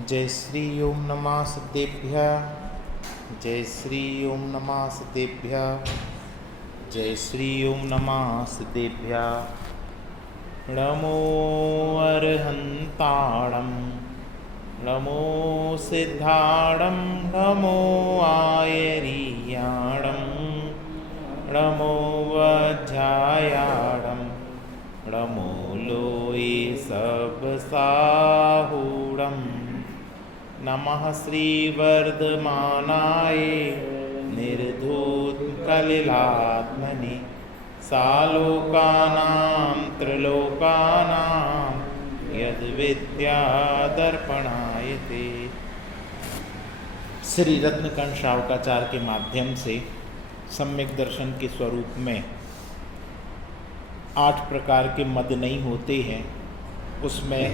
जय श्री ओम नमः सिद्धेभ्यः। जय श्री ओम नमः सिद्धेभ्यः। जय श्री ओम नमः सिद्धेभ्यः। नमो अरहन्ताणं नमो सिद्धाणं नमो आयर्याणं नमो वज्रायाणं नमो लोये सबसाहूणं नमः श्रीवर्धमानाय निर्धूतकलिलात्मने सालोकानां त्रिलोकानां यद्विद्यादर्पणायते। श्री रत्नकण श्रावकाचार्य के माध्यम से सम्यक दर्शन के स्वरूप में 8 प्रकार के मद नहीं होते हैं। उसमें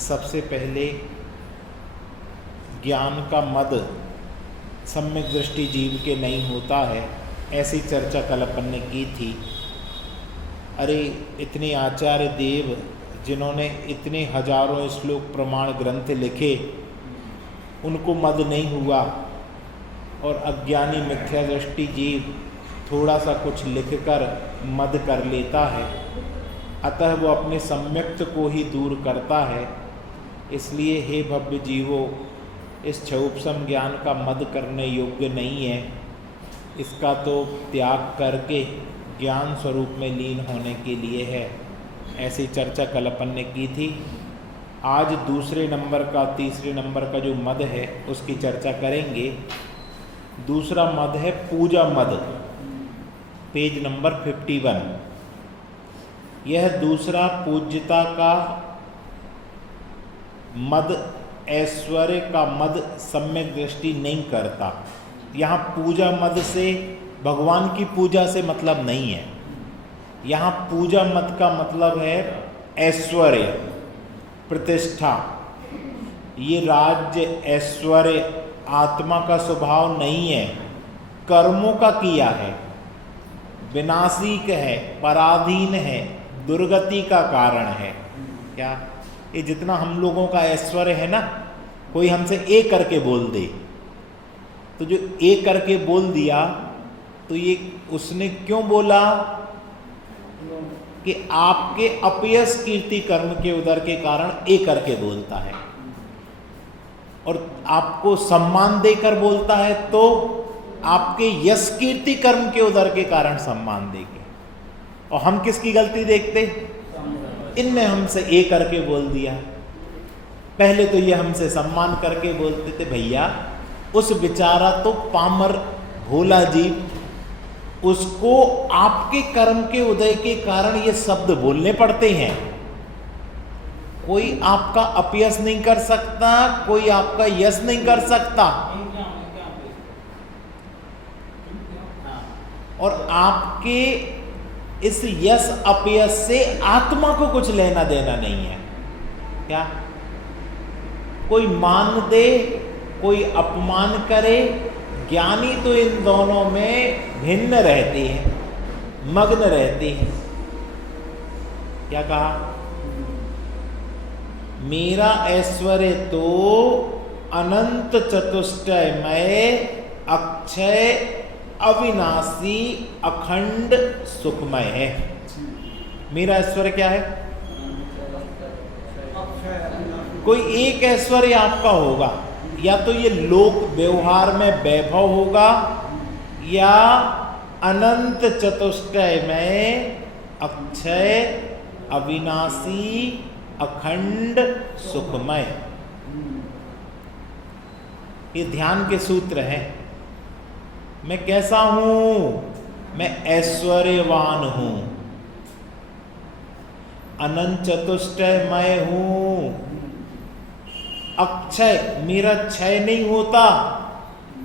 सबसे पहले ज्ञान का मद सम्यक दृष्टि जीव के नहीं होता है, ऐसी चर्चा कल अपन ने की थी। अरे इतने आचार्य देव जिन्होंने इतने हजारों श्लोक प्रमाण ग्रंथ लिखे, उनको मद नहीं हुआ, और अज्ञानी मिथ्या दृष्टि जीव थोड़ा सा कुछ लिखकर मद कर लेता है, अतः वो अपने सम्यक्त को ही दूर करता है। इसलिए हे भव्य जीवो, इस क्षोभसम ज्ञान का मद करने योग्य नहीं है। इसका तो त्याग करके ज्ञान स्वरूप में लीन होने के लिए है। ऐसी चर्चा कल अपन ने की थी। आज दूसरे नंबर का, तीसरे नंबर का जो मद है उसकी चर्चा करेंगे। दूसरा मद है पूजा मद, पेज नंबर 51। यह दूसरा पूज्यता का मद, ऐश्वर्य का मद सम्यक दृष्टि नहीं करता। यहाँ पूजा मद से भगवान की पूजा से मतलब नहीं है। यहाँ पूजा मद का मतलब है ऐश्वर्य, प्रतिष्ठा। ये राज्य, ऐश्वर्य आत्मा का स्वभाव नहीं है, कर्मों का किया है, विनाशिक है, पराधीन है, दुर्गति का कारण है। क्या ये जितना हम लोगों का ऐश्वर्य है ना, कोई हमसे ए करके बोल दे तो जो ए करके बोल दिया तो ये उसने क्यों बोला कि आपके अपयश कीर्ति कर्म के उदर के कारण ए करके बोलता है, और आपको सम्मान देकर बोलता है तो आपके यश कीर्ति कर्म के उदर के कारण सम्मान देके। और हम किसकी गलती देखते? इनने हमसे ए करके बोल दिया। पहले तो ये हमसे सम्मान करके बोलते थे। भैया उस बेचारा तो पामर भोला जीव, उसको आपके कर्म के उदय के कारण ये शब्द बोलने पड़ते हैं। कोई आपका अपयश नहीं कर सकता, कोई आपका यश नहीं कर सकता, और आपके इस यश अपयश से आत्मा को कुछ लेना देना नहीं है। क्या कोई मान दे, कोई अपमान करे, ज्ञानी तो इन दोनों में भिन्न रहती है, मग्न रहती है। क्या कहा? मेरा ऐश्वर्य तो अनंत चतुष्टयमय, अक्षय, अविनाशी, अखंड, सुखमय है। मेरा ऐश्वर्य क्या है? कोई एक ऐश्वर्य आपका होगा, या तो ये लोक व्यवहार में वैभव होगा, या अनंत चतुष्टयमय, अक्षय, अविनाशी, अखंड, सुखमय। ये ध्यान के सूत्र हैं। मैं कैसा हूं? मैं ऐश्वर्यवान हूं, अनंत चतुष्टयमय हूं, अक्षय, मेरा क्षय नहीं होता,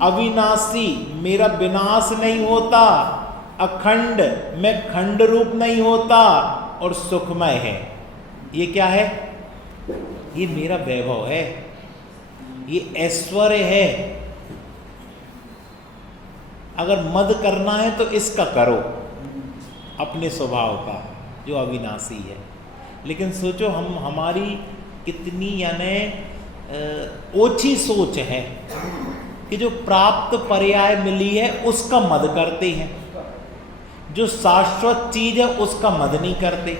अविनाशी, मेरा विनाश नहीं होता, अखंड, मैं खंड रूप नहीं होता, और सुखमय है। ये क्या है? ये मेरा वैभव है, ये ऐश्वर्य है। अगर मद करना है तो इसका करो, अपने स्वभाव का जो अविनाशी है। लेकिन सोचो हम, हमारी कितनी यानी ओछी सोच है कि जो प्राप्त पर्याय मिली है उसका मद करते हैं, जो शाश्वत चीज है उसका मद नहीं करते,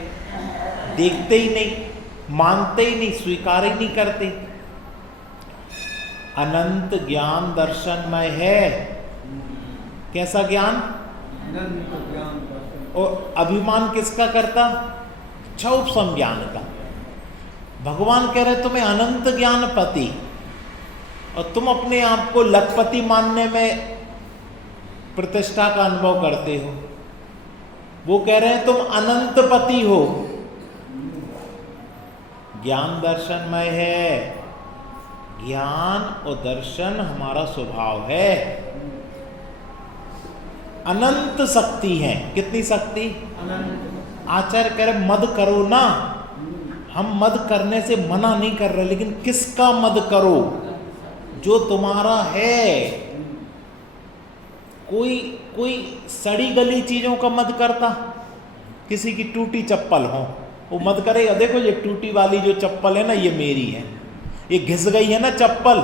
देखते ही नहीं, मानते ही नहीं, स्वीकार ही नहीं करते। अनंत ज्ञान दर्शनमय है। कैसा ज्ञान? और अभिमान किसका करता? क्षौपसम ज्ञान का। भगवान कह रहे तुम्हें अनंत ज्ञान पति, और तुम अपने आप को लखपति मानने में प्रतिष्ठा का अनुभव करते हो। वो कह रहे हैं तुम अनंत पति हो। ज्ञान दर्शनमय है। ज्ञान और दर्शन हमारा स्वभाव है। अनंत शक्ति है। कितनी शक्ति? अनंत। आचार्य कह रहे मद करो ना। हम मद करने से मना नहीं कर रहे, लेकिन किसका मद करो? जो तुम्हारा है। कोई सड़ी गली चीजों का मद करता? किसी की टूटी चप्पल हो, वो मद करेगा, देखो ये टूटी वाली जो चप्पल है ना, ये मेरी है, ये घिस गई है ना चप्पल,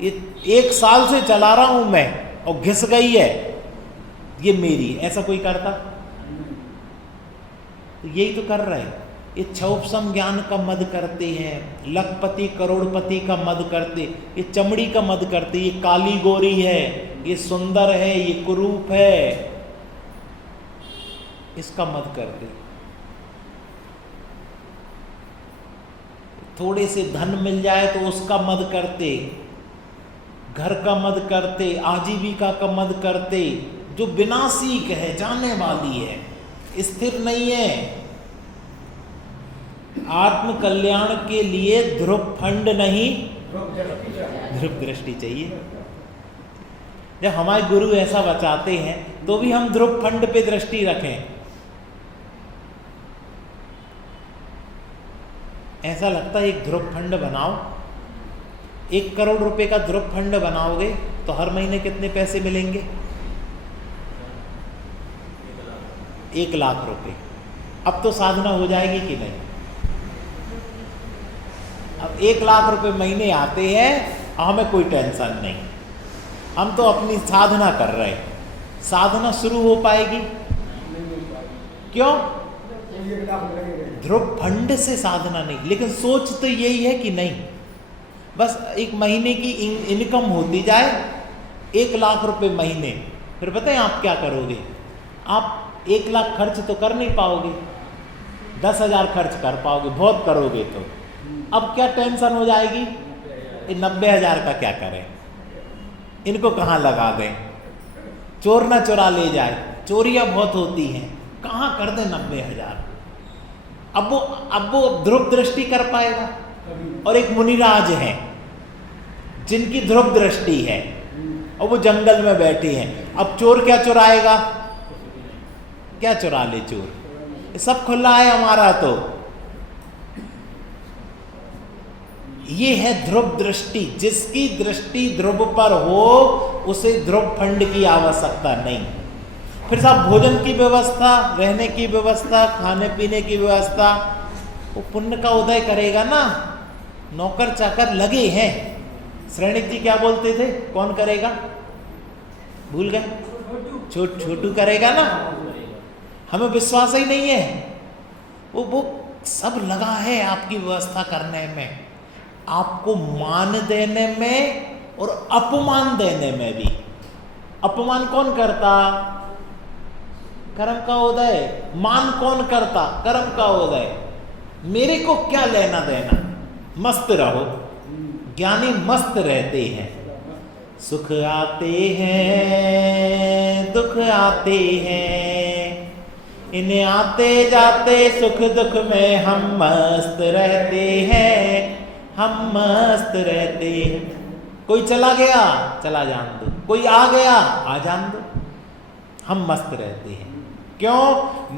ये 1 साल से चला रहा हूं मैं और घिस गई है, ये मेरी। ऐसा कोई करता? तो यही तो कर रहे हैं। ये क्षौपसम ज्ञान का मद करते हैं, लखपति करोड़पति का मद करते, ये चमड़ी का मद करते, ये काली गोरी है, ये सुंदर है, ये कुरूप है, इसका मद करते। थोड़े से धन मिल जाए तो उसका मद करते, घर का मद करते, आजीविका का मद करते, जो विनाशिक है, जाने वाली है, स्थिर नहीं है। आत्म कल्याण के लिए ध्रुव फंड नहीं, ध्रुव दृष्टि चाहिए। जब हमारे गुरु ऐसा बचाते हैं तो भी हम ध्रुव फंड पे दृष्टि रखें। ऐसा लगता है एक ध्रुव फंड बनाओ, 1 करोड़ रुपए का ध्रुव फंड बनाओगे तो हर महीने कितने पैसे मिलेंगे? 1 लाख रुपए। अब तो साधना हो जाएगी कि नहीं? अब 1 लाख रुपए महीने आते हैं, हमें कोई टेंशन नहीं, हम तो अपनी साधना कर रहे हैं। साधना शुरू हो पाएगी? क्यों? ध्रुव फंड से साधना नहीं, लेकिन सोच तो यही है कि नहीं, बस 1 महीने की इनकम होती जाए, 1 लाख रुपए महीने। फिर पता है आप क्या करोगे? आप 1 लाख खर्च तो कर नहीं पाओगे, 10,000 खर्च कर पाओगे, बहुत करोगे तो। अब क्या टेंशन हो जाएगी? 90,000 का क्या करें, इनको कहाँ लगा दें, चोर ना चुरा ले जाए, चोरियां बहुत होती हैं, कहाँ कर दें 90,000। अब वो ध्रुव दृष्टि कर पाएगा? और एक मुनिराज हैं जिनकी ध्रुव दृष्टि है और वो जंगल में बैठे हैं। अब चोर क्या चुराएगा? क्या चुरा ले चोर? ये सब खुला है हमारा। तो ये है ध्रुव दृष्टि। जिसकी दृष्टि ध्रुव पर हो उसे ध्रुव फंड की आवश्यकता नहीं। फिर साहब भोजन की व्यवस्था, रहने की व्यवस्था, खाने पीने की व्यवस्था, वो पुण्य का उदय करेगा ना। नौकर चाकर लगे हैं। श्रेणिक जी क्या बोलते थे? कौन करेगा? भूल गए? छोटू करेगा ना। हमें विश्वास ही नहीं है। वो सब लगा है आपकी व्यवस्था करने में, आपको मान देने में और अपमान देने में भी। अपमान कौन करता? कर्म का उदय। मान कौन करता? कर्म का उदय। मेरे को क्या लेना देना? मस्त रहो। ज्ञानी मस्त रहते हैं। सुख आते हैं, दुख आते हैं, इन्हें आते जाते सुख दुख में हम मस्त रहते हैं, हम मस्त रहते हैं। कोई चला गया, चला जान दो, कोई आ गया, आ जान दो, हम मस्त रहते हैं। क्यों?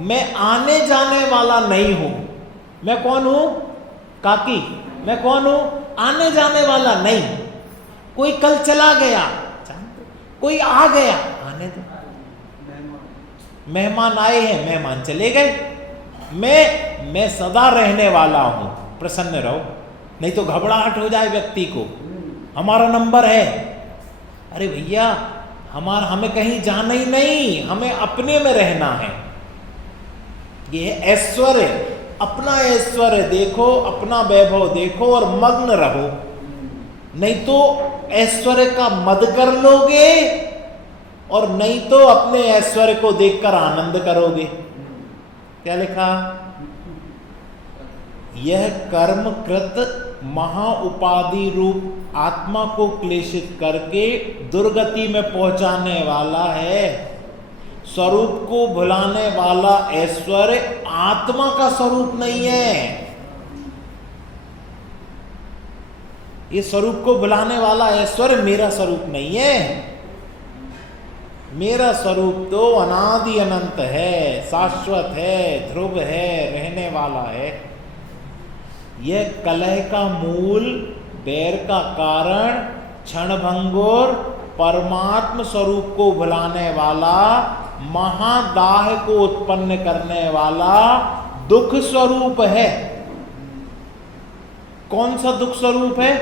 मैं आने जाने वाला नहीं हूं। मैं कौन हूं? काकी। मैं कौन हूं? आने जाने वाला नहीं। कोई कल चला गया, जान दो, कोई आ गया, आने दो। मेहमान आए हैं, मेहमान चले गए। मैं सदा रहने वाला हूं, प्रसन्न रहो। नहीं तो घबराहट हो जाए व्यक्ति को, हमारा नंबर है। अरे भैया, हमें कहीं जाना ही नहीं, हमें अपने में रहना है। ये ऐश्वर्य, अपना ऐश्वर्य देखो, अपना वैभव देखो और मग्न रहो, नहीं तो ऐश्वर्य का मद कर लोगे और नहीं तो अपने ऐश्वर्य को देखकर आनंद करोगे। क्या लिखा? यह कर्मकृत महाउपाधि रूप आत्मा को क्लेशित करके दुर्गति में पहुंचाने वाला है। स्वरूप को भुलाने वाला ऐश्वर्य आत्मा का स्वरूप नहीं है। ये स्वरूप को भुलाने वाला ऐश्वर्य मेरा स्वरूप नहीं है। मेरा स्वरूप तो अनादि अनंत है, शाश्वत है, ध्रुव है, रहने वाला है। यह कलह का मूल, बैर का कारण, क्षणभंगुर परमात्म स्वरूप को भुलाने वाला, महादाह को उत्पन्न करने वाला दुख स्वरूप है। कौन सा दुख स्वरूप है?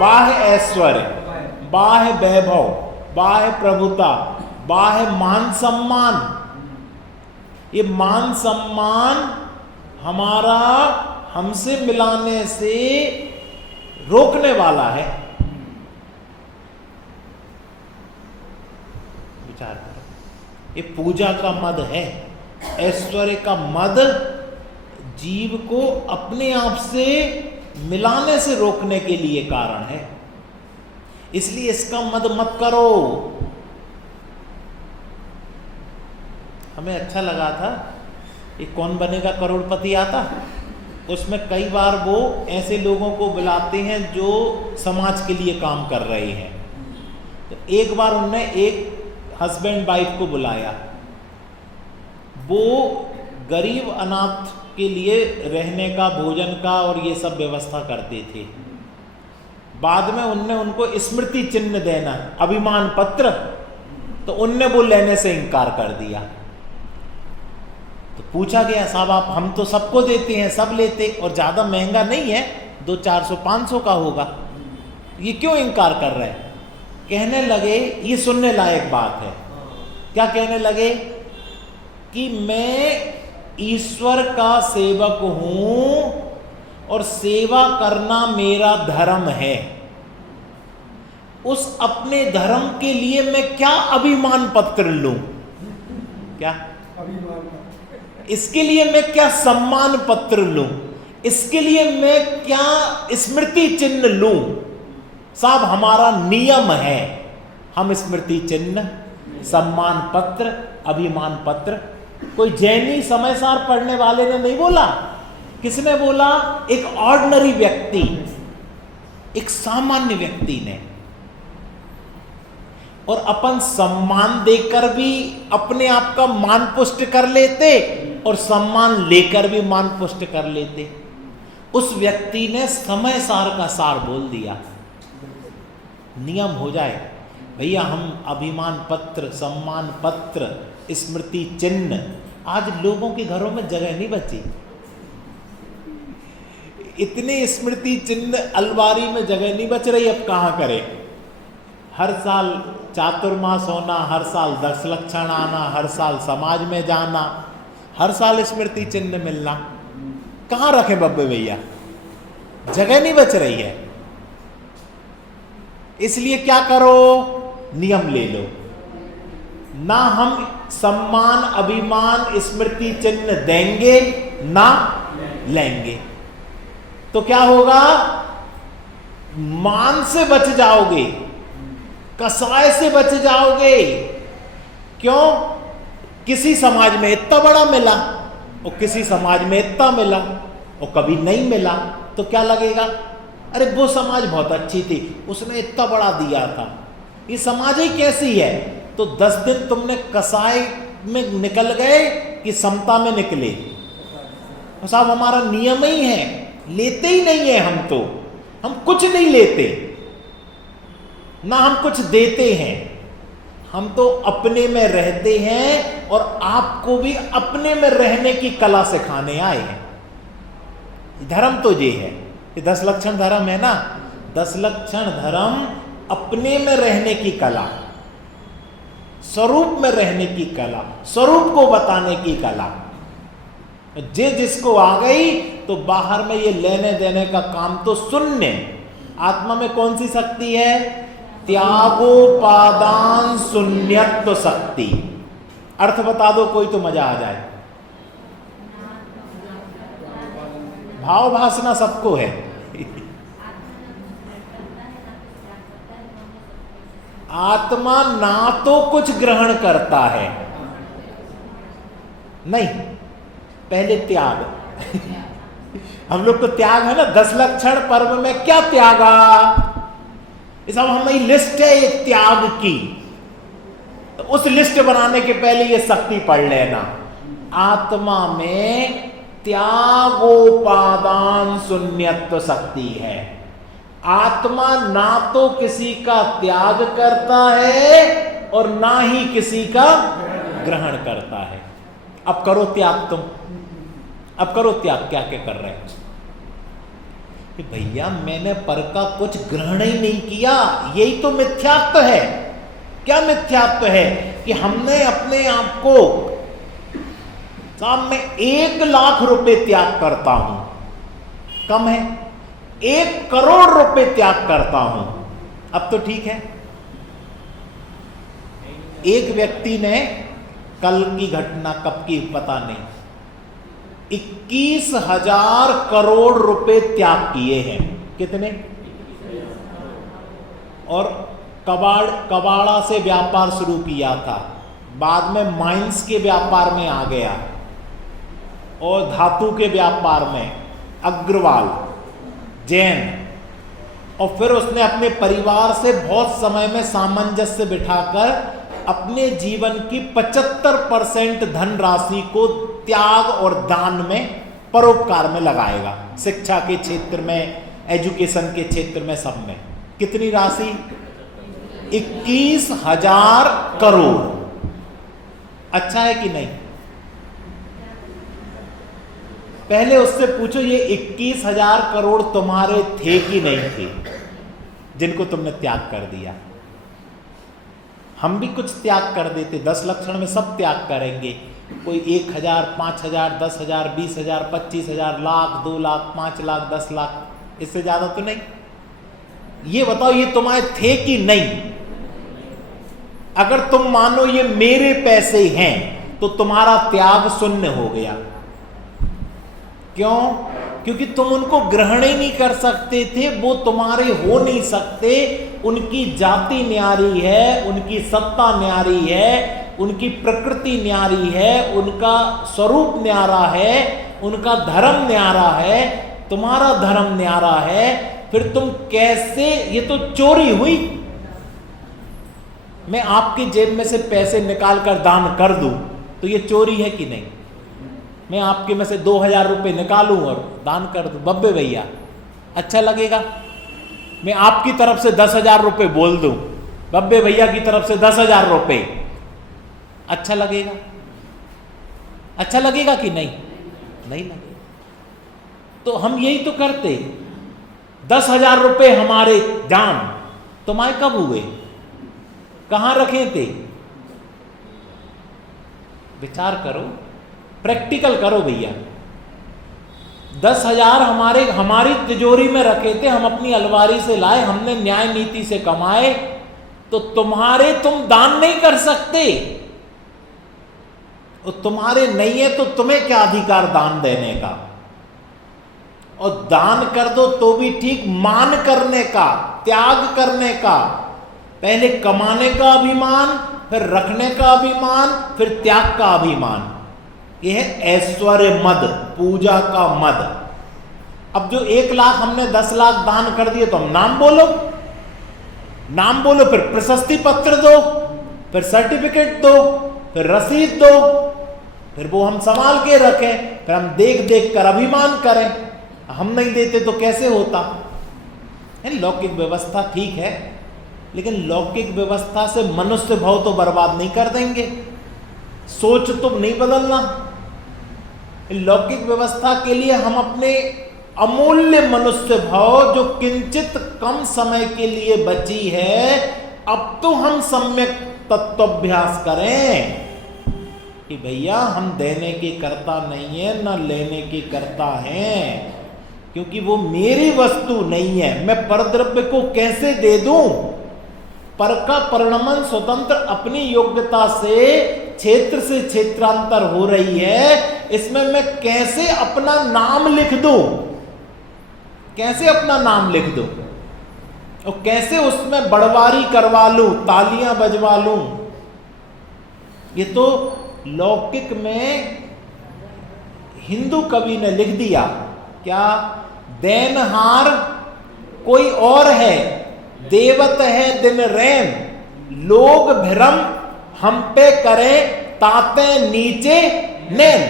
बाह्य ऐश्वर्य, बाह्य वैभव, बाह्य प्रभुता, बाह्य मान सम्मान। ये मान सम्मान हमारा हमसे मिलाने से रोकने वाला है। विचार करो, ये पूजा का मद है, ऐश्वर्य का मद जीव को अपने आप से मिलाने से रोकने के लिए कारण है। इसलिए इसका मद मत करो। हमें अच्छा लगा था ये कौन बनेगा करोड़पति आता, उसमें कई बार वो ऐसे लोगों को बुलाते हैं जो समाज के लिए काम कर रहे हैं। तो एक बार उन्होंने एक हस्बैंड वाइफ को बुलाया, वो गरीब अनाथ के लिए रहने का, भोजन का और ये सब व्यवस्था करते थे। बाद में उनने उनको स्मृति चिन्ह देना, अभिमान पत्र, तो उनने वो लेने से इनकार कर दिया। तो पूछा गया, साहब आप, हम तो सबको देते हैं, सब लेते, और ज़्यादा महंगा नहीं है, 200-400-500 का होगा, ये क्यों इनकार कर रहे हैं? कहने लगे, ये सुनने लायक बात है। क्या कहने लगे? कि मैं ईश्वर का सेवक हूं और सेवा करना मेरा धर्म है। उस अपने धर्म के लिए मैं क्या अभिमान पत्र लूं? क्या अभिमान पत्र? इसके लिए मैं क्या सम्मान पत्र लूं? इसके लिए मैं क्या स्मृति चिन्ह लूं? साहब हमारा नियम है, हम स्मृति चिन्ह, सम्मान पत्र, अभिमान पत्र। कोई जैनी समय सार पढ़ने वाले ने नहीं बोला। किसने बोला? एक ऑर्डिनरी व्यक्ति, एक सामान्य व्यक्ति ने। और अपन सम्मान देकर भी अपने आप का मान पुष्ट कर लेते और सम्मान लेकर भी मान पुष्ट कर लेते। उस व्यक्ति ने समय सार का सार बोल दिया। नियम हो जाए भैया, हम अभिमान पत्र, सम्मान पत्र, स्मृति चिन्ह। आज लोगों के घरों में जगह नहीं बची, इतने स्मृति चिन्ह अलमारी में जगह नहीं बच रही। अब कहाँ करें? हर साल चातुर्मास होना, हर साल 10 लक्षण आना, हर साल समाज में जाना, हर साल स्मृति चिन्ह मिलना, कहाँ रखें बब्बे भैया? जगह नहीं बच रही है। इसलिए क्या करो? नियम ले लो। ना हम सम्मान, अभिमान, स्मृति चिन्ह देंगे, ना लेंगे। तो क्या होगा? मान से बच जाओगे, कसाय से बच जाओगे। क्यों? किसी समाज में इतना बड़ा मिला और किसी समाज में इतना मिला और कभी नहीं मिला, तो क्या लगेगा? अरे वो समाज बहुत अच्छी थी, उसने इतना बड़ा दिया था। ये समाज ही कैसी है? तो 10 दिन तुमने कसाई में निकल गए कि समता में निकले? तो साहब हमारा नियम ही है, लेते ही नहीं है हम कुछ नहीं लेते, ना हम कुछ देते हैं। हम तो अपने में रहते हैं और आपको भी अपने में रहने की कला सिखाने आए हैं। धर्म तो ये है। ये 10 लक्षण धर्म है ना, 10 लक्षण धर्म अपने में रहने की कला, स्वरूप में रहने की कला, स्वरूप को बताने की कला। जिसको आ गई तो बाहर में ये लेने देने का काम तो शून्य। आत्मा में कौन सी शक्ति है? त्यागोपादान शून्यत्व शक्ति। अर्थ बता दो कोई तो मजा आ जाए। भाव भासना सबको है। आत्मा ना तो कुछ ग्रहण करता है, नहीं, पहले त्याग। हम लोग को त्याग है ना, 10 लक्षण पर्व में क्या त्यागा, ये सब हमारी लिस्ट है ये त्याग की। तो उस लिस्ट बनाने के पहले ये शक्ति पढ़ लेना। आत्मा में त्यागोपादान शून्यत्व शक्ति है। आत्मा ना तो किसी का त्याग करता है और ना ही किसी का ग्रहण करता है। अब करो त्याग तुम, अब करो त्याग। क्या क्या कर रहे हो? भैया मैंने पर का कुछ ग्रहण ही नहीं किया, यही तो मिथ्यात्व है। क्या मिथ्यात्व है? कि हमने अपने आप को, साहब मैं 1 लाख रुपए त्याग करता हूं, कम है, 1 करोड़ रुपए त्याग करता हूं, अब तो ठीक है। एक व्यक्ति ने, कल की घटना कब की पता नहीं, 21,000 करोड़ रुपए त्याग किए हैं। कितने? और कबाड़ा से व्यापार शुरू किया था, बाद में माइंस के व्यापार में आ गया और धातु के व्यापार में अग्रवाल जैन, और फिर उसने अपने परिवार से बहुत समय में सामंजस्य बिठाकर अपने जीवन की 75% धनराशि को त्याग और दान में, परोपकार में लगाएगा। शिक्षा के क्षेत्र में, एजुकेशन के क्षेत्र में, सब में। कितनी राशि? 21,000 करोड़। अच्छा है कि नहीं? पहले उससे पूछो ये 21,000 करोड़ तुम्हारे थे कि नहीं थे, जिनको तुमने त्याग कर दिया? हम भी कुछ त्याग कर देते। 10 लक्षण में सब त्याग करेंगे। कोई 1,000, 5,000, 10,000, 20,000, 25,000, लाख, 2 लाख, 5 लाख, 10 लाख, इससे ज्यादा तो नहीं। ये बताओ ये तुम्हारे थे कि नहीं? अगर तुम मानो ये मेरे पैसे हैं तो तुम्हारा त्याग शून्य हो गया। क्यों? क्योंकि तुम उनको ग्रहण ही नहीं कर सकते थे, वो तुम्हारे हो नहीं सकते। उनकी जाति न्यारी है, उनकी सत्ता न्यारी है, उनकी प्रकृति न्यारी है, उनका स्वरूप न्यारा है, उनका धर्म न्यारा है, तुम्हारा धर्म न्यारा है। फिर तुम कैसे? ये तो चोरी हुई। मैं आपकी जेब में से पैसे निकाल कर दान कर दूं तो ये चोरी है कि नहीं? मैं आपके में से 2,000 रुपये निकालूं और दान कर दूं, बब्बे भैया, अच्छा लगेगा? मैं आपकी तरफ से 10,000 रुपये बोल दूं, बब्बे भैया की तरफ से 10,000 रुपये, अच्छा लगेगा? अच्छा लगेगा कि नहीं? नहीं लगेगा। तो हम यही तो करते। 10,000 रुपये हमारे दान, तुम्हारे कब हुए? कहां रखे थे? विचार करो, प्रैक्टिकल करो भैया। 10,000 हमारी तिजोरी में रखे थे, हम अपनी अलमारी से लाए, हमने न्याय नीति से कमाए, तो तुम्हारे तुम दान नहीं कर सकते। और तुम्हारे नहीं है तो तुम्हें क्या अधिकार दान देने का? और दान कर दो तो भी ठीक, मान करने का, त्याग करने का। पहले कमाने का अभिमान, फिर रखने का अभिमान, फिर त्याग का अभिमान। यह है ऐश्वर्य मद, पूजा का मद। अब जो 1 लाख हमने 10 लाख दान कर दिए तो हम नाम बोलो, नाम बोलो, फिर प्रशस्ति पत्र दो, फिर सर्टिफिकेट दो, फिर रसीद दो, फिर वो हम संभाल के रखें, फिर हम देख देख कर अभिमान करें। हम नहीं देते तो कैसे होता? लौकिक व्यवस्था ठीक है, लेकिन लौकिक व्यवस्था से मनुष्य भाव तो बर्बाद नहीं कर देंगे। सोच तो नहीं बदलना। लौकिक व्यवस्था के लिए हम अपने अमूल्य मनुष्य भाव जो किंचित कम समय के लिए बची है, अब तो हम सम्यक तत्वाभ्यास करें कि भैया हम देने के कर्ता नहीं है, न लेने के कर्ता हैं, क्योंकि वो मेरी वस्तु नहीं है। मैं परद्रव्य को कैसे दे दूं? पर का परिणमन स्वतंत्र अपनी योग्यता से क्षेत्र से क्षेत्रांतर हो रही है, इसमें मैं कैसे अपना नाम लिख दूं? कैसे अपना नाम लिख दूं और कैसे उसमें बड़वारी करवा लूं, तालियां बजवा लूं? ये तो लौकिक में हिंदू कवि ने लिख दिया क्या? देनहार कोई और है, देवत है दिन रैन, लोग भ्रम हम पे करें ताते नीचे नैन।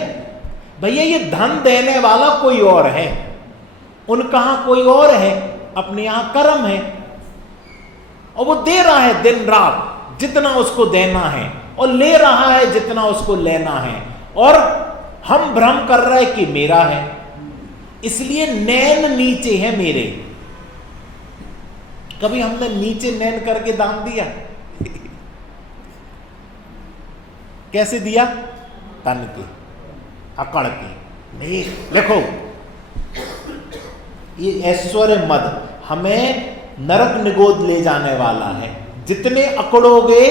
भैया ये धन देने वाला कोई और है, उनका कोई और है, अपने यहां कर्म है, और वो दे रहा है दिन रात जितना उसको देना है, और ले रहा है जितना उसको लेना है, और हम भ्रम कर रहे हैं कि मेरा है, इसलिए नैन नीचे है मेरे। कभी हमने नीचे नैन करके दान दिया? कैसे दिया? तन के, अकड़ के। नहीं देखो, ये ऐश्वर्य मद हमें नरक निगोद ले जाने वाला है। जितने अकड़ोगे,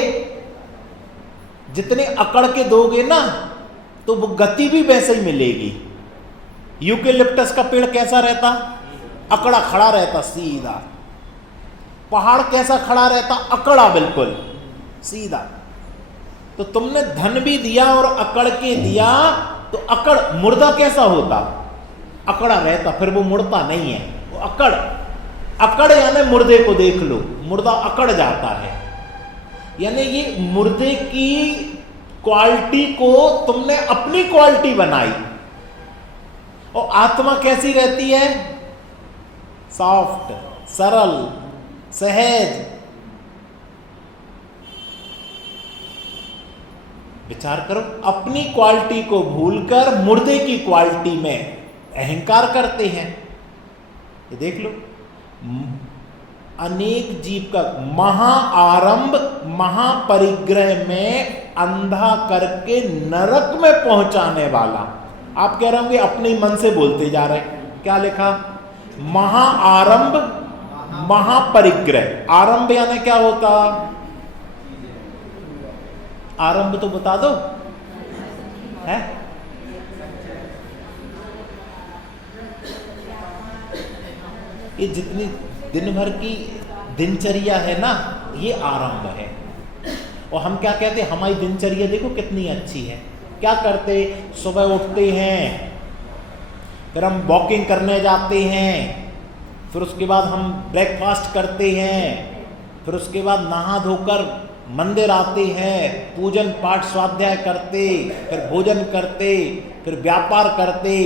जितने अकड़ के दोगे ना, तो वो गति भी वैसे ही मिलेगी। यूकेलिप्टस का पेड़ कैसा रहता? अकड़ा खड़ा रहता सीधा। पहाड़ कैसा खड़ा रहता? अकड़ा बिल्कुल सीधा। तो तुमने धन भी दिया और अकड़ के दिया, तो अकड़ मुर्दा कैसा होता? अकड़ा रहता, फिर वो मुड़ता नहीं है, वो अकड़। अकड़ यानी मुर्दे को देख लो, मुर्दा अकड़ जाता है। यानी ये मुर्दे की क्वालिटी को तुमने अपनी क्वालिटी बनाई। और आत्मा कैसी रहती है? सॉफ्ट, सरल, सहज। विचार करो, अपनी क्वालिटी को भूलकर मुर्दे की क्वालिटी में अहंकार करते हैं। ये देख लो, अनेक जीव का महाआरंभ महापरिग्रह में अंधा करके नरक में पहुंचाने वाला। आप कह रहे होंगे अपने ही मन से बोलते जा रहे, क्या लिखा? महाआरंभ महापरिग्रह। आरंभ यानी क्या होता? आरंभ तो बता दो है? ये जितनी दिन भर की दिनचर्या है ना, ये आरंभ है। और हम क्या कहते हैं? हमारी दिनचर्या देखो कितनी अच्छी है। क्या करते? सुबह उठते हैं, फिर हम वॉकिंग करने जाते हैं, फिर उसके बाद हम ब्रेकफास्ट करते हैं, फिर उसके बाद नहा धोकर मंदिर आते हैं, पूजन पाठ स्वाध्याय करते, फिर भोजन करते, फिर व्यापार करते,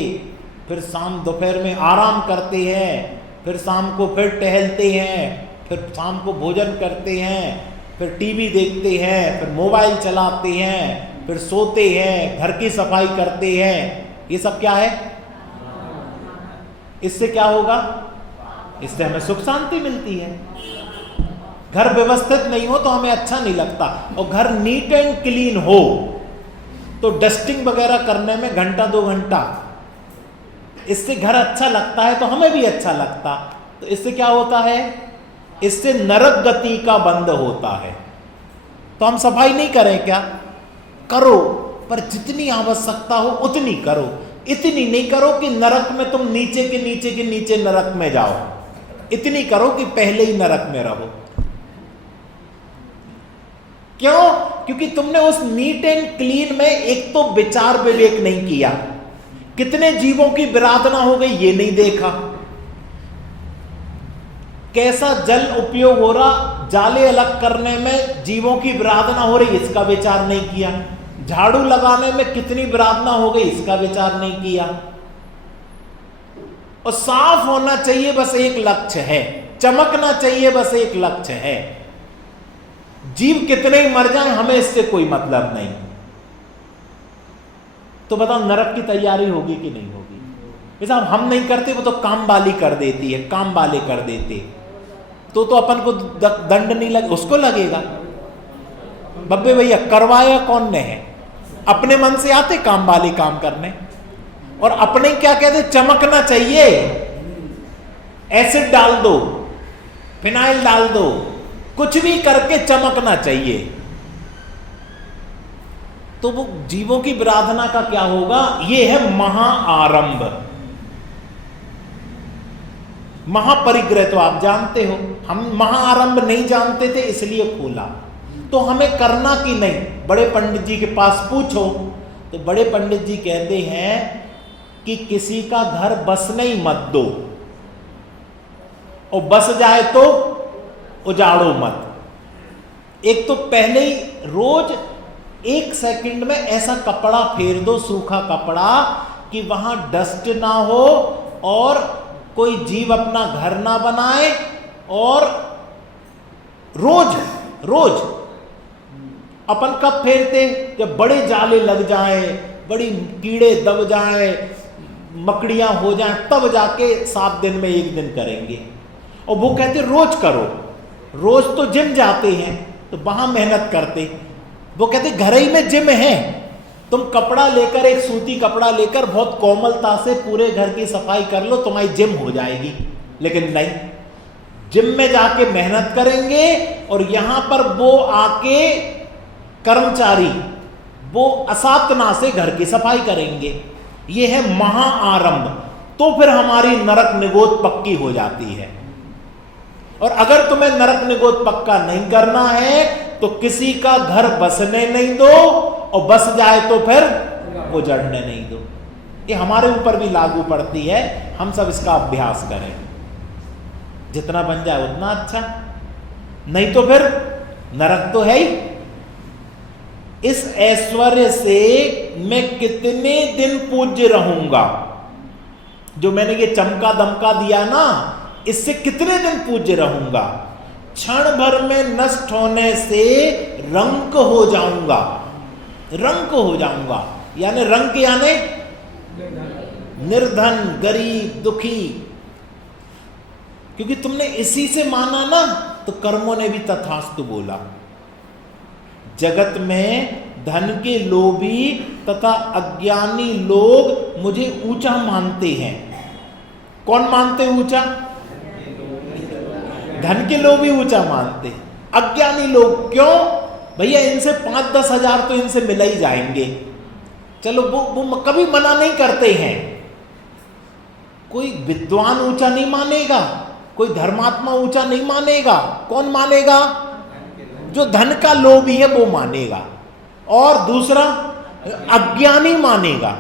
फिर शाम दोपहर में आराम करते हैं, फिर शाम को फिर टहलते हैं, फिर शाम को भोजन करते हैं, फिर टीवी देखते हैं, फिर मोबाइल चलाते हैं, फिर सोते हैं, घर की सफाई करते हैं। ये सब क्या है? इससे क्या होगा? इससे हमें सुख शांति मिलती है। घर व्यवस्थित नहीं हो तो हमें अच्छा नहीं लगता, और घर नीट एंड क्लीन हो तो डस्टिंग वगैरह करने में घंटा 2 घंटा, इससे घर अच्छा लगता है तो हमें भी अच्छा लगता। तो इससे क्या होता है? इससे नरक गति का बंद होता है। तो हम सफाई नहीं करें क्या? करो, पर जितनी आवश्यकता हो उतनी करो। इतनी नहीं करो कि नरक में तुम नीचे के नीचे के नीचे नरक में जाओ। इतनी करो कि पहले ही नरक में रहो। क्यों? क्योंकि तुमने उस नीट एंड क्लीन में एक तो विचार विवेक नहीं किया। कितने जीवों की विराधना हो गई ये नहीं देखा। कैसा जल उपयोग हो रहा, जाले अलग करने में जीवों की विराधना हो रही, इसका विचार नहीं किया। झाड़ू लगाने में कितनी विराधना हो गई, इसका विचार नहीं किया। और साफ होना चाहिए बस एक लक्ष्य है, चमकना चाहिए बस एक लक्ष्य है। जीव कितने ही मर जाएं हमें इससे कोई मतलब नहीं। तो बताओ नरक की तैयारी होगी कि नहीं होगी? साहब हम नहीं करते, वो तो काम वाली कर देती है, काम वाले कर देते, तो अपन को दंड नहीं लगे, उसको लगेगा। बब्बे भैया करवाया कौन ने है? अपने मन से आते काम वाले काम करने, और अपने क्या कहते, चमकना चाहिए, एसिड डाल दो, फिनाइल डाल दो, कुछ भी करके चमकना चाहिए। तो वो जीवों की विराधना का क्या होगा? ये है महाआरंभ। महापरिग्रह तो आप जानते हो, हम महाआरंभ नहीं जानते थे इसलिए खोला। तो हमें करना कि नहीं? बड़े पंडित जी के पास पूछो तो बड़े पंडित जी कहते हैं कि किसी का घर बसने ही मत दो, और बस जाए तो उजाड़ो मत। एक तो पहले ही रोज 1 सेकंड में ऐसा कपड़ा फेर दो, सूखा कपड़ा, कि वहां डस्ट ना हो और कोई जीव अपना घर ना बनाए। और रोज रोज अपन कब फेरते? जब बड़े जाले लग जाए, बड़ी कीड़े दब जाए, मकड़ियां हो जाएं, तब जाके 7 दिन में 1 दिन करेंगे। और वो कहते रोज करो। रोज तो जिम जाते हैं तो वहां मेहनत करते, वो कहते घर ही में जिम है, तुम कपड़ा लेकर, एक सूती कपड़ा लेकर बहुत कोमलता से पूरे घर की सफाई कर लो, तुम्हारी जिम हो जाएगी। लेकिन नहीं, जिम में जाके मेहनत करेंगे और यहां पर वो आके कर्मचारी वो असातना से घर की सफाई करेंगे। ये है महाआरंभ। तो फिर हमारी नरक निगोद पक्की हो जाती है। और अगर तुम्हें नरक निगोद पक्का नहीं करना है तो किसी का घर बसने नहीं दो, और बस जाए तो फिर उजड़ने नहीं दो। ये हमारे ऊपर भी लागू पड़ती है, हम सब इसका अभ्यास करें। जितना बन जाए उतना अच्छा, नहीं तो फिर नरक तो है ही। इस ऐश्वर्य से मैं कितने दिन पूज्य रहूंगा? जो मैंने ये चमका दमका दिया ना, इससे कितने दिन पूज्य रहूंगा? क्षण भर में नष्ट होने से रंक हो जाऊंगा। रंक हो जाऊंगा यानी रंक यानी निर्धन, गरीब, दुखी। क्योंकि तुमने इसी से माना ना, तो कर्मों ने भी तथास्तु बोला। जगत में धन के लोभी तथा अज्ञानी लोग मुझे ऊंचा मानते हैं। कौन मानते ऊंचा? धन के लोभी ऊंचा मानते, अज्ञानी लोग क्यों? भैया इनसे 5-10 हजार तो इनसे मिल ही जाएंगे, चलो वो कभी मना नहीं करते हैं। कोई विद्वान ऊंचा नहीं मानेगा, कोई धर्मात्मा ऊंचा नहीं मानेगा। कौन मानेगा? जो धन का लोभी है वो मानेगा, और दूसरा अज्ञानी मानेगा।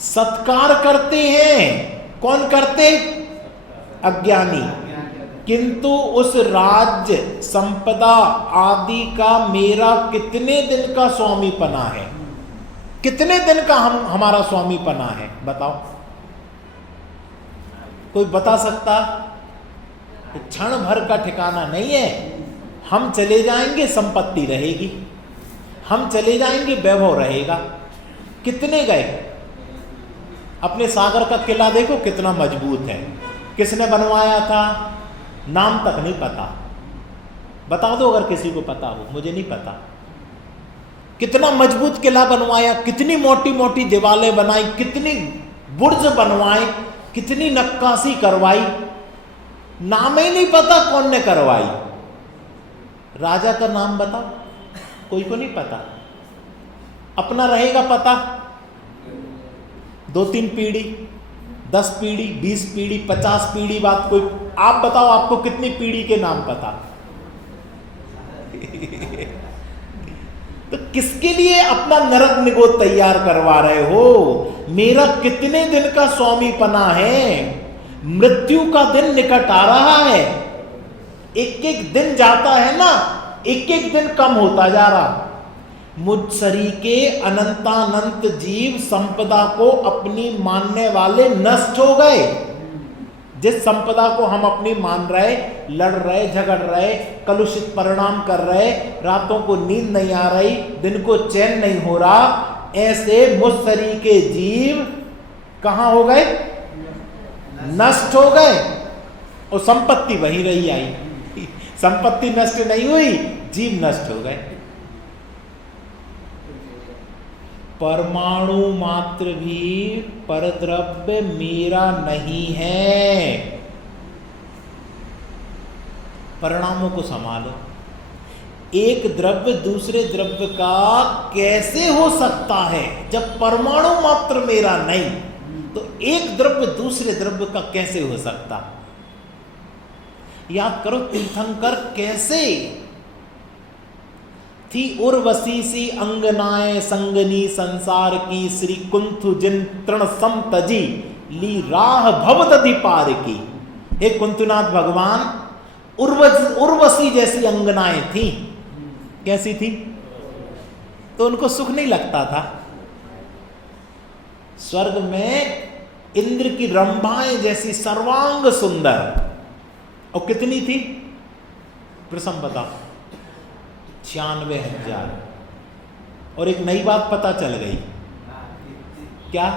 सत्कार करते हैं, कौन करते? अज्ञानी। किंतु उस राज्य, संपदा आदि का मेरा कितने दिन का स्वामीपना है? कितने दिन का हमारा स्वामीपना है? बताओ, कोई बता सकता? क्षण भर का ठिकाना नहीं है। हम चले जाएंगे, संपत्ति रहेगी, हम चले जाएंगे, वैभव रहेगा। कितने गए? अपने सागर का किला देखो कितना मजबूत है, किसने बनवाया था? नाम तक नहीं पता। बता दो अगर किसी को पता हो, मुझे नहीं पता। कितना मजबूत किला बनवाया, कितनी मोटी मोटी दीवारें बनाई, कितनी बुर्ज बनवाए, कितनी नक्काशी करवाई, नाम ही नहीं पता कौन ने करवाई। राजा का नाम बताओ, कोई को नहीं पता। अपना रहेगा पता? 2-3 पीढ़ी, 10 पीढ़ी, 20 पीढ़ी, 50 पीढ़ी बाद कोई। आप बताओ, आपको कितनी पीढ़ी के नाम पता? तो किसके लिए अपना नरक निगोद तैयार करवा रहे हो? मेरा कितने दिन का स्वामीपना है? मृत्यु का दिन निकट आ रहा है। एक एक दिन जाता है ना, एक एक दिन कम होता जा रहा। मुझ सरीके अनंतानंत जीव संपदा को अपनी मानने वाले नष्ट हो गए। जिस संपदा को हम अपनी मान रहे, लड़ रहे, झगड़ रहे, कलुषित परिणाम कर रहे, रातों को नींद नहीं आ रही, दिन को चैन नहीं हो रहा, ऐसे मुझ सरीके जीव कहां हो गए? नष्ट हो गए, और संपत्ति वहीं रही आई। संपत्ति नष्ट नहीं हुई, जीव नष्ट हो गए। परमाणु मात्र भी परद्रव्य मेरा नहीं है। परिणामों को संभालो। एक द्रव्य दूसरे द्रव्य का कैसे हो सकता है? जब परमाणु मात्र मेरा नहीं, तो एक द्रव्य दूसरे द्रव्य का कैसे हो सकता? याद करो, तीर्थंकर कैसे थी उर्वशी सी अंगनाएं संगनी संसार की, श्री कुंथु जिन तृण सम तजी ली राह भवदधि पार की। हे कुंतुनाथ भगवान, उर्वशी जैसी अंगनाएं थी। कैसी थी? तो उनको सुख नहीं लगता था। स्वर्ग में इंद्र की रंभाएं जैसी सर्वांग सुंदर, और कितनी थी? प्रसम बताओ। 96,000। और एक नई बात पता चल गई। क्या?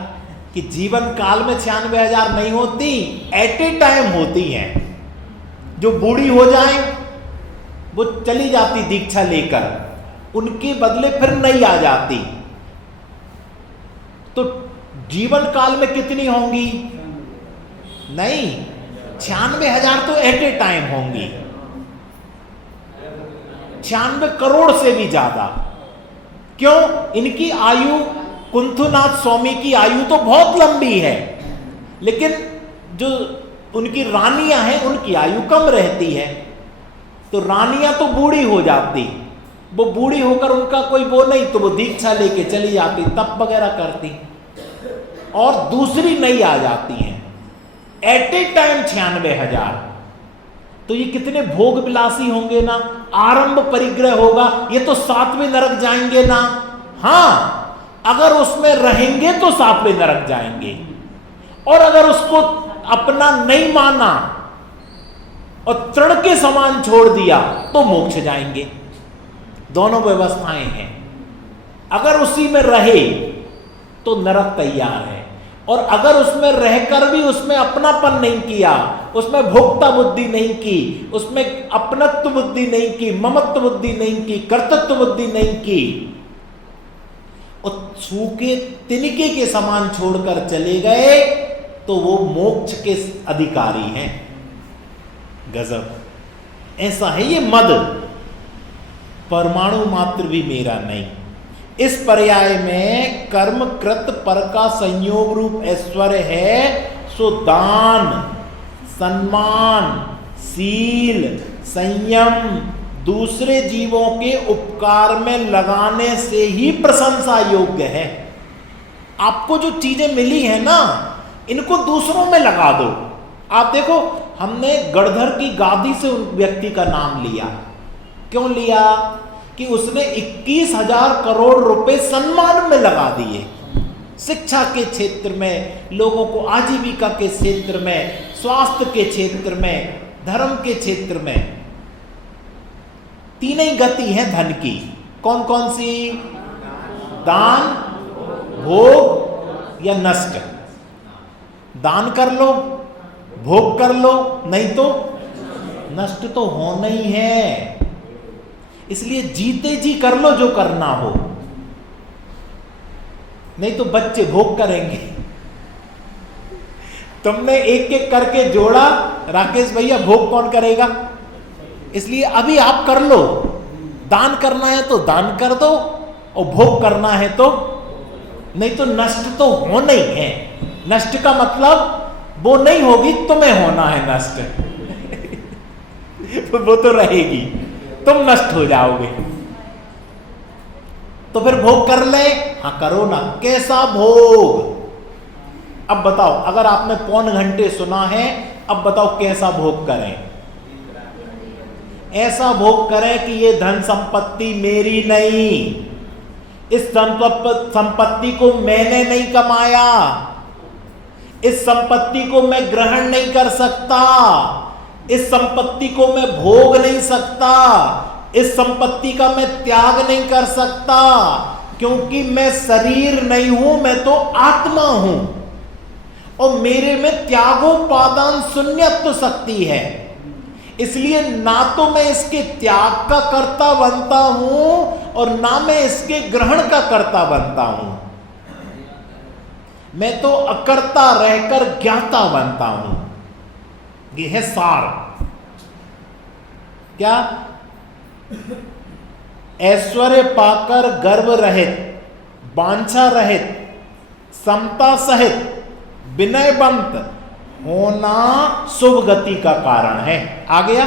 कि जीवन काल में 96,000 नहीं होती, एट ए टाइम होती हैं। जो बूढ़ी हो जाए वो चली जाती दीक्षा लेकर, उनके बदले फिर नई आ जाती। तो जीवन काल में कितनी होंगी? नहीं, 96,000 तो एट ए टाइम होंगी। 96 करोड़ से भी ज्यादा। क्यों? इनकी आयु, कुंथुनाथ स्वामी की आयु तो बहुत लंबी है, लेकिन जो उनकी रानियां हैं उनकी आयु कम रहती है। तो रानियां तो बूढ़ी हो जाती, वो बूढ़ी होकर उनका कोई वो नहीं, तो वो दीक्षा लेके चली जाती, तप वगैरह करती, और दूसरी नई आ जाती हैं। At a time 96,000। तो ये कितने भोग विलासी होंगे ना। आरंभ परिग्रह होगा, ये तो 7वें नरक जाएंगे ना। हाँ, अगर उसमें रहेंगे तो 7वें नरक जाएंगे, और अगर उसको अपना नहीं माना और तृण के समान छोड़ दिया तो मोक्ष जाएंगे। दोनों व्यवस्थाएं हैं। अगर उसी में रहे तो नरक तैयार है, और अगर उसमें रहकर भी उसमें अपनापन नहीं किया, उसमें भोक्ता बुद्धि नहीं की, उसमें अपनत्व बुद्धि नहीं की, ममत्व बुद्धि नहीं की, कर्तृत्व बुद्धि नहीं की, और सूखे तिनके के समान छोड़कर चले गए, तो वो मोक्ष के अधिकारी हैं। गजब, ऐसा है ये मद। परमाणु मात्र भी मेरा नहीं। इस पर्याय में कर्म कृत पर का संयोग रूप ऐश्वर्य है, सो दान, सम्मान, सील, संयम, दूसरे जीवों के उपकार में लगाने से ही प्रशंसा योग्य है। आपको जो चीजें मिली है ना, इनको दूसरों में लगा दो। आप देखो, हमने गणधर की गादी से उन व्यक्ति का नाम लिया। क्यों लिया? कि उसने 21,000 करोड़ रुपए सम्मान में लगा दिए। शिक्षा के क्षेत्र में, लोगों को आजीविका के क्षेत्र में, स्वास्थ्य के क्षेत्र में, धर्म के क्षेत्र में। तीन ही गति है धन की। कौन कौन सी? दान, भोग या नष्ट। दान कर लो, भोग कर लो, नहीं तो नष्ट तो होना ही है। इसलिए जीते जी कर लो जो करना हो, नहीं तो बच्चे भोग करेंगे। तुमने एक एक करके जोड़ा, राकेश भैया भोग कौन करेगा? इसलिए अभी आप कर लो। दान करना है तो दान कर दो, और भोग करना है तो, नहीं तो नष्ट तो होना ही है। नष्ट का मतलब वो नहीं होगी, तुम्हें होना है नष्ट। वो तो रहेगी, तुम नष्ट हो जाओगे। तो फिर भोग कर ले। हाँ करो ना। कैसा भोग? अब बताओ, अगर आपने पौन घंटे सुना है, अब बताओ कैसा भोग करें? ऐसा भोग करें कि ये धन संपत्ति मेरी नहीं, इस संपत्ति को मैंने नहीं कमाया, इस संपत्ति को मैं ग्रहण नहीं कर सकता, इस संपत्ति को मैं भोग नहीं सकता, इस संपत्ति का मैं त्याग नहीं कर सकता, क्योंकि मैं शरीर नहीं हूं, मैं तो आत्मा हूं। और मेरे में त्यागोपादान शून्यत्व शक्ति है, इसलिए ना तो मैं इसके त्याग का कर्ता बनता हूं और ना मैं इसके ग्रहण का कर्ता बनता हूं। मैं तो अकर्ता रहकर ज्ञाता बनता हूं। यह है सार। क्या? ऐश्वर्य पाकर गर्व रहित, वांछा रहित, समता सहित, विनयवंत होना शुभ गति का कारण है। आ गया?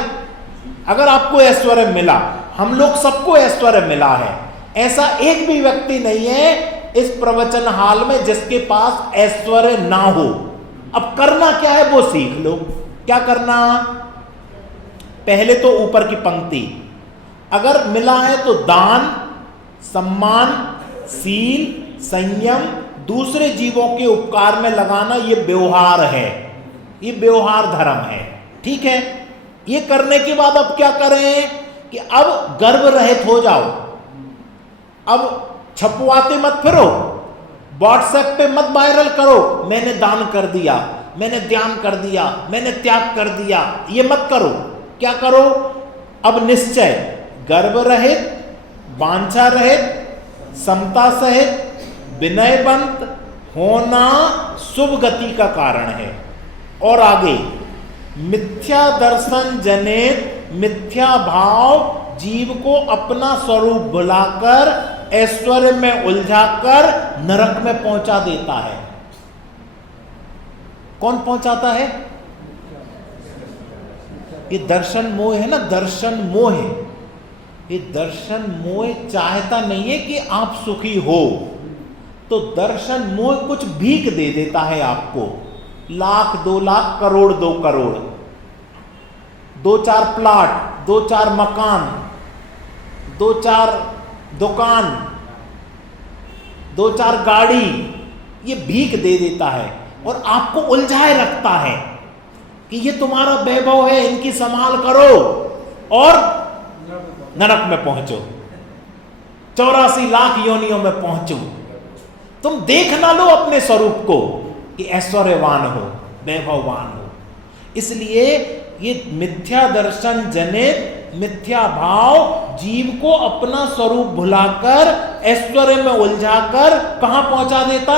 अगर आपको ऐश्वर्य मिला, हम लोग सबको ऐश्वर्य मिला है, ऐसा एक भी व्यक्ति नहीं है इस प्रवचन हाल में जिसके पास ऐश्वर्य ना हो। अब करना क्या है वो सीख लो। क्या करना? पहले तो ऊपर की पंक्ति, अगर मिला है तो दान, सम्मान, सील, संयम, दूसरे जीवों के उपकार में लगाना, ये व्यवहार है, ये व्यवहार धर्म है। ठीक है, ये करने के बाद अब क्या करें कि अब गर्व रहित हो जाओ। अब छपवाते मत फिरो, व्हाट्सएप पे मत वायरल करो, मैंने दान कर दिया, मैंने ध्यान कर दिया, मैंने त्याग कर दिया, ये मत करो। क्या करो? अब निश्चय गर्व रहित, वांछा रहित, समता सहित, विनयवंत होना शुभ गति का कारण है। और आगे, मिथ्या दर्शन जनित मिथ्या भाव जीव को अपना स्वरूप भुलाकर ऐश्वर्य में उलझाकर नरक में पहुंचा देता है। कौन पहुंचाता है? ये दर्शन मोह है ना, दर्शन मोह है। ये दर्शन मोह चाहता नहीं है कि आप सुखी हो, तो दर्शन मोह कुछ भीख दे देता है आपको। लाख, 2 लाख, करोड़, 2 करोड़, 2-4 प्लाट, 2-4 मकान, 2-4 दुकान, 2-4 गाड़ी, ये भीख दे देता है और आपको उलझाए रखता है कि ये तुम्हारा वैभव है, इनकी संभाल करो और नरक में पहुंचो, 84 लाख योनियों में पहुंचो। तुम देख ना लो अपने स्वरूप को कि ऐश्वर्यवान हो, वैभववान हो। इसलिए ये मिथ्या दर्शन जनित मिथ्या भाव जीव को अपना स्वरूप भुलाकर ऐश्वर्य में उलझाकर कहां पहुंचा देता?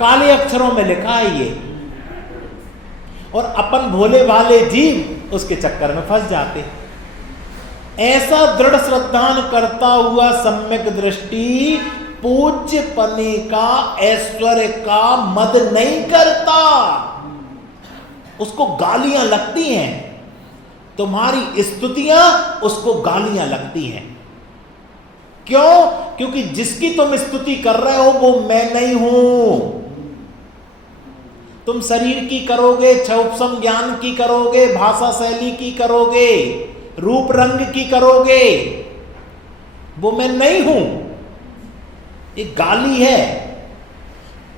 काले अक्षरों में लिखा है ये। और अपन भोले भाले जीव उसके चक्कर में फंस जाते। ऐसा दृढ़ श्रद्धान करता हुआ सम्यक दृष्टि पूज्य पने का, ऐश्वर्य का मद नहीं करता। उसको गालियां लगती हैं, तुम्हारी स्तुतियां उसको गालियां लगती हैं। क्यों? क्योंकि जिसकी तुम स्तुति कर रहे हो वो मैं नहीं हूं। तुम शरीर की करोगे, क्षोभसम ज्ञान की करोगे, भाषा शैली की करोगे, रूप रंग की करोगे, वो मैं नहीं हूं। ये गाली है।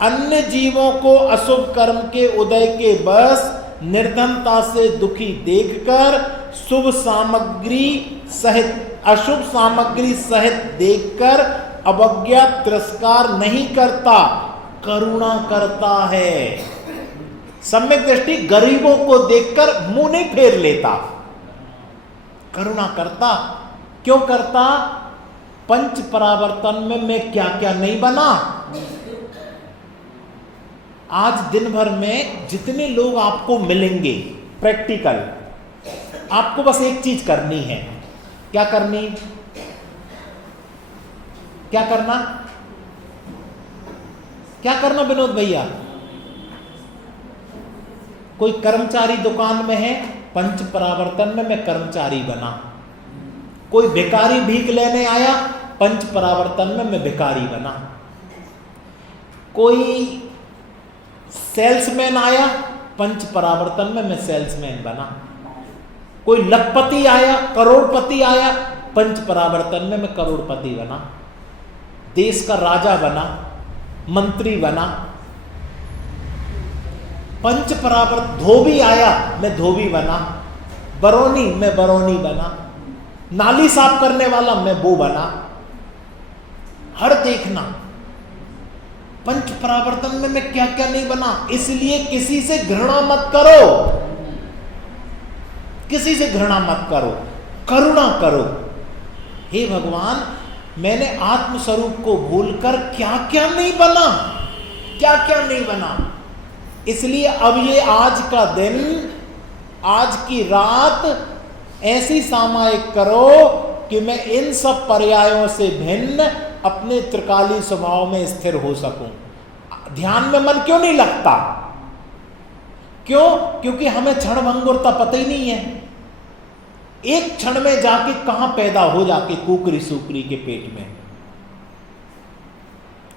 अन्य जीवों को अशुभ कर्म के उदय के बस निर्धनता से दुखी देखकर शुभ सामग्री सहित अशुभ सामग्री सहित देखकर अवज्ञा तिरस्कार नहीं करता, करुणा करता है। सम्यक दृष्टि गरीबों को देखकर मुंह नहीं फेर लेता, करुणा करता। क्यों करता? पंच परावर्तन में मैं क्या क्या नहीं बना। आज दिन भर में जितने लोग आपको मिलेंगे प्रैक्टिकल, आपको बस एक चीज करनी है। क्या करनी? क्या करना? क्या करना विनोद भैया? कोई कर्मचारी दुकान में है, पंच परावर्तन में मैं कर्मचारी बना। कोई भिखारी भीख लेने आया, पंच परावर्तन में मैं भिखारी बना। कोई सेल्समैन आया, पंच परावर्तन में मैं सेल्समैन बना। कोई लखपति आया, करोड़पति आया, पंच परावर्तन में मैं करोड़पति बना। देश का राजा बना, मंत्री बना। पंच परावर्तन, धोबी आया, मैं धोबी बना। बरौनी, मैं बरौनी बना। नाली साफ करने वाला, मैं वो बना। हर देखना पंच परावर्तन में मैं क्या क्या नहीं बना। इसलिए किसी से घृणा मत करो, किसी से घृणा मत करो, करुणा करो। हे भगवान, मैंने आत्म स्वरूप को भूलकर क्या क्या नहीं बना, क्या क्या नहीं बना। इसलिए अब ये आज का दिन, आज की रात ऐसी सामायिक करो कि मैं इन सब पर्यायों से भिन्न अपने त्रिकाली स्वभाव में स्थिर हो सकूं। ध्यान में मन क्यों नहीं लगता? क्यों? क्योंकि हमें क्षणभंगुरता पता ही नहीं है। एक क्षण में जाके कहां पैदा हो जाके कुकरी सुकरी के पेट में।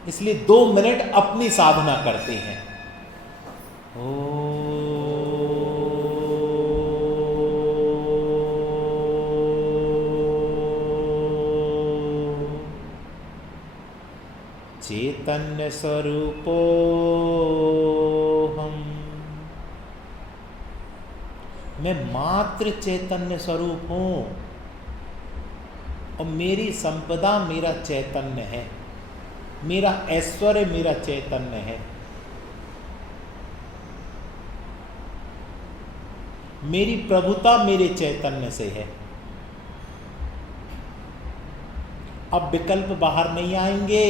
इसलिए 2 मिनट अपनी साधना करते हैं। चैतन्य स्वरूपो हम, मैं मात्र चैतन्य स्वरूप हूं और मेरी संपदा मेरा चैतन्य है, मेरा ऐश्वर्य मेरा चैतन्य है, मेरी प्रभुता मेरे चैतन्य से है। अब विकल्प बाहर नहीं आएंगे,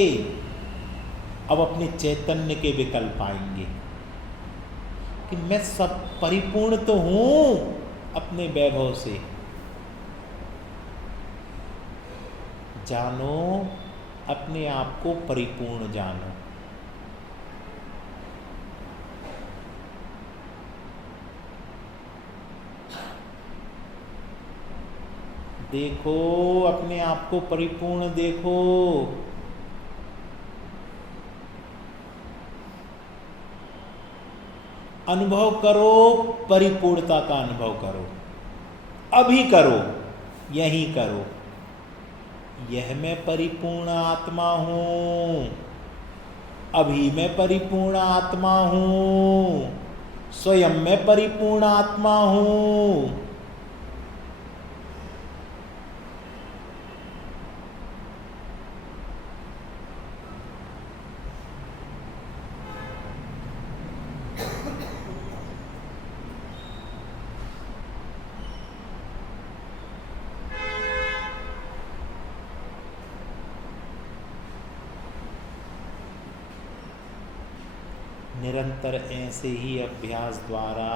अब अपने चैतन्य के विकल्प आएंगे कि मैं सब परिपूर्ण तो हूं अपने वैभव से। जानो, अपने आप को परिपूर्ण जानो। देखो, अपने आप को परिपूर्ण देखो। अनुभव करो, परिपूर्णता का अनुभव करो। अभी करो, यहीं करो। यह मैं परिपूर्ण आत्मा हूं, अभी मैं परिपूर्ण आत्मा हूं, स्वयं मैं परिपूर्ण आत्मा हूं। निरंतर ऐसे ही अभ्यास द्वारा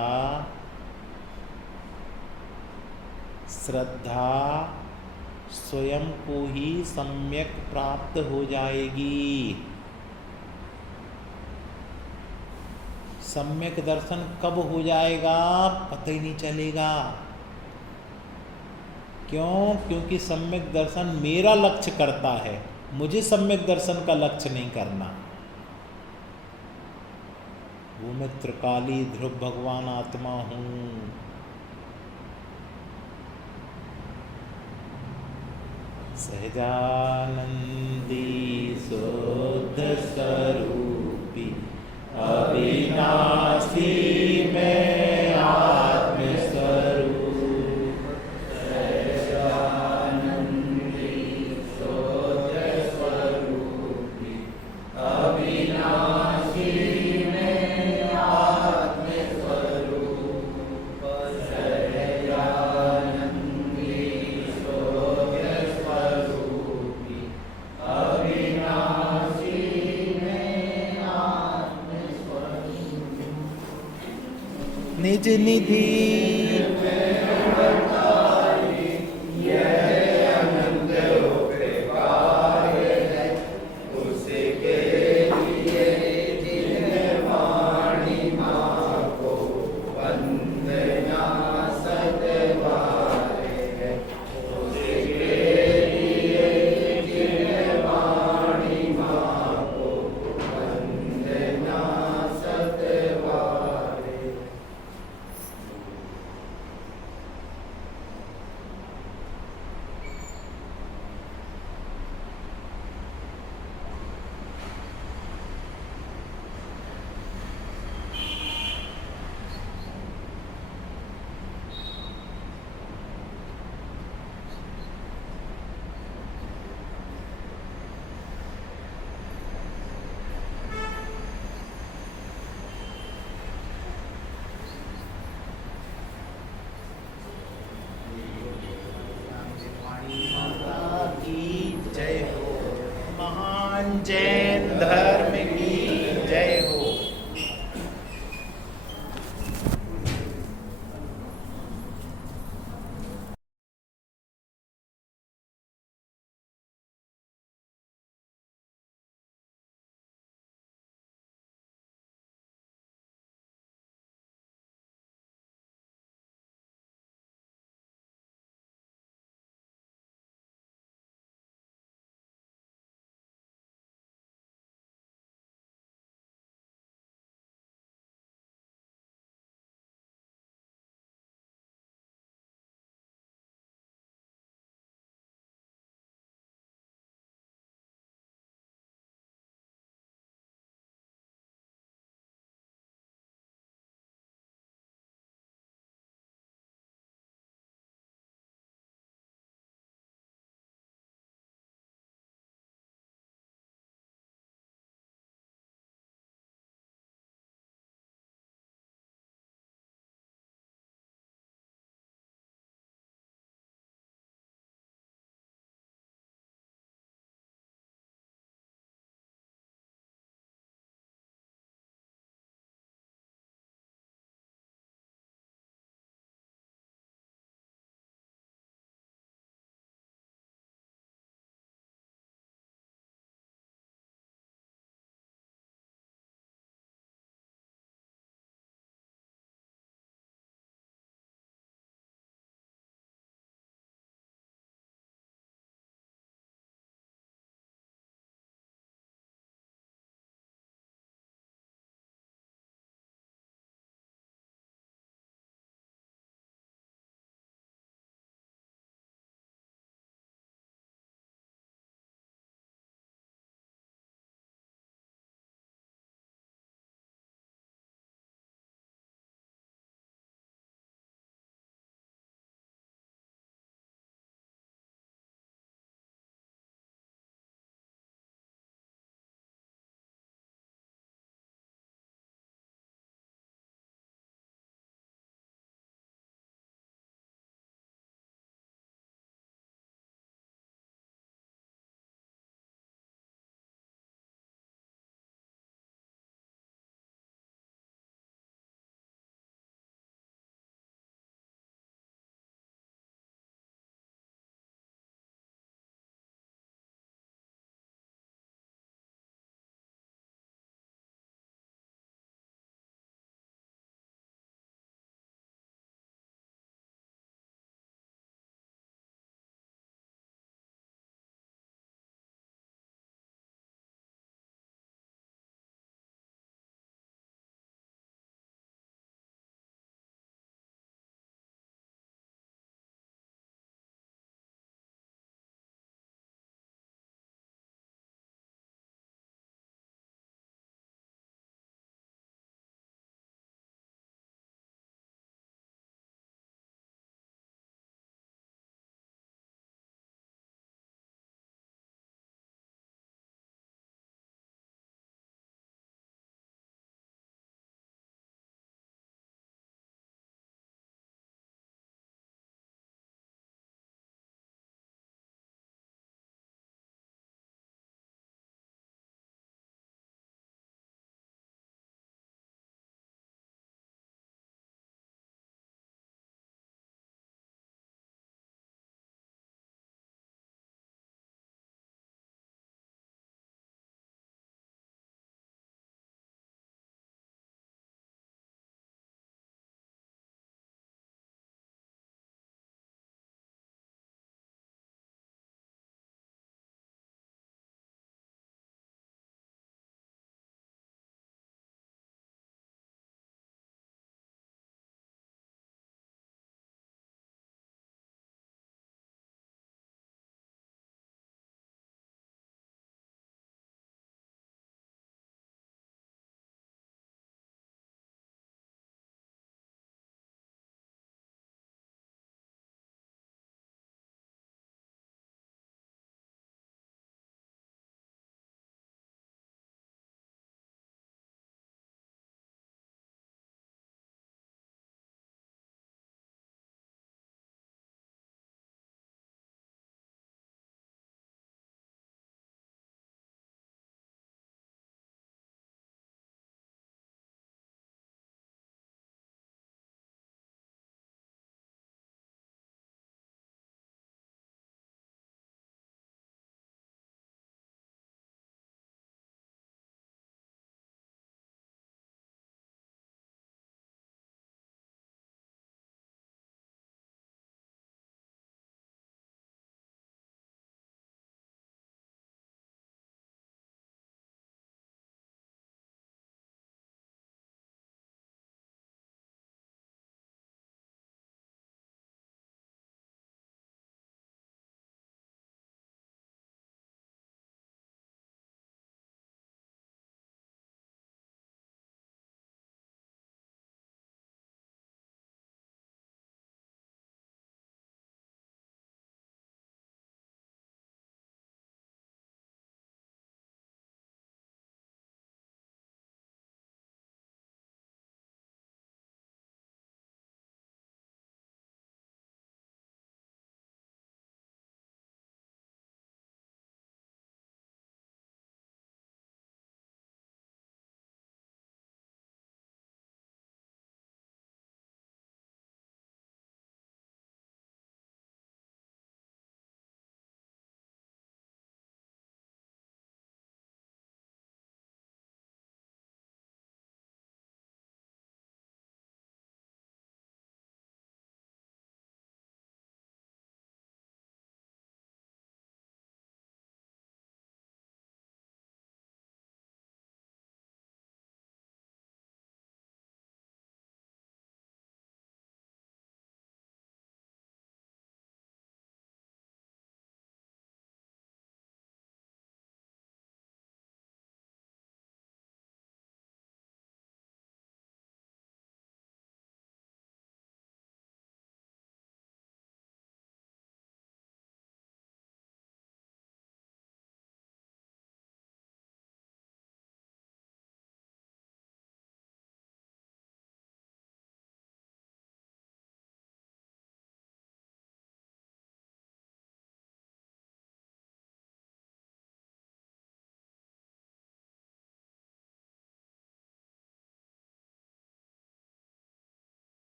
श्रद्धा स्वयं को ही सम्यक प्राप्त हो जाएगी। सम्यक दर्शन कब हो जाएगा पता ही नहीं चलेगा। क्यों? क्योंकि सम्यक दर्शन मेरा लक्ष्य करता है, मुझे सम्यक दर्शन का लक्ष्य नहीं करना। वो मैं त्रिकाली ध्रुव भगवान आत्मा हूं। सहजानंदी शुद्ध स्वरूपी अविनाशी मैं आत्म स्वरूप। सहजानंदी शुद्ध स्वरूपी अविनाशी निज निधि